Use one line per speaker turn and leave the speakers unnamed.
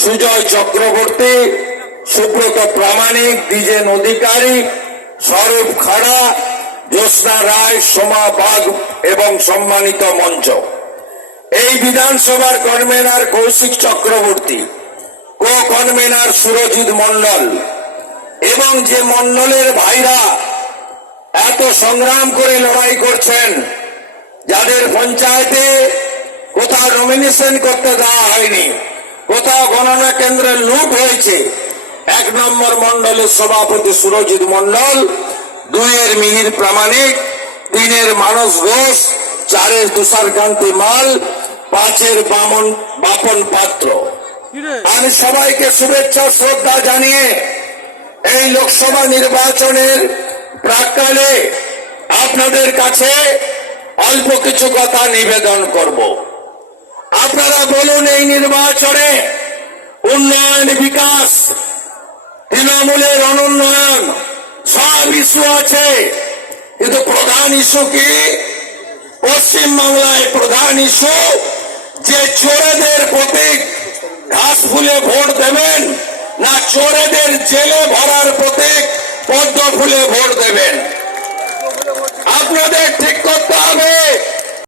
সুজয় চক্রবর্তী, সুব্রত প্রামাণিক দ্বিজেন অধিকারী, স্বরূপ খাড়া, জ্যোৎস্না রায়, সোমা বাগ এবং সম্মানিত মঞ্চ। এই বিধানসভার convener Kaushik Chakraborty co convener Surajit Mondal এবং যে মন্ডলের ভাইরা এত সংগ্রাম করে লড়াই করছেন, যাদের পঞ্চায়েতে কোথাও নমিনেশন করতে দেওয়া হয়নি কোথাও গণনা কেন্দ্রে লুট হয়েছে। এক নম্বর মন্ডলের সভাপতি সুরজিৎ মন্ডল দুইয়ের মিহির প্রামাণিক তিনের মানস ঘোষ চারের তুষারকান্তি মাল পাঁচের বামন বাপন পাত্র। আমি সবাইকে শুভেচ্ছা শ্রদ্ধা জানিয়ে এই লোকসভা নির্বাচনের প্রাককালে আপনাদের কাছে অল্প কিছু কথা নিবেদন করব। আপনারা বলুন এই নির্বাচনে উন্নয়ন, বিকাশ, তৃণমূলের অনুন্নয়ন, সব ইস্যু আছে। কিন্তু প্রধান ইস্যু কি? পশ্চিম বাংলায় প্রধান ইস্যু যে চোরেদের প্রতীক ঘাস ফুলে ভোট দেবেন না চোরেদের জেলে ভরার প্রতীক পদ্ম ফুলে ভোট দেবেন। আপনাদের ঠিক করতে হবে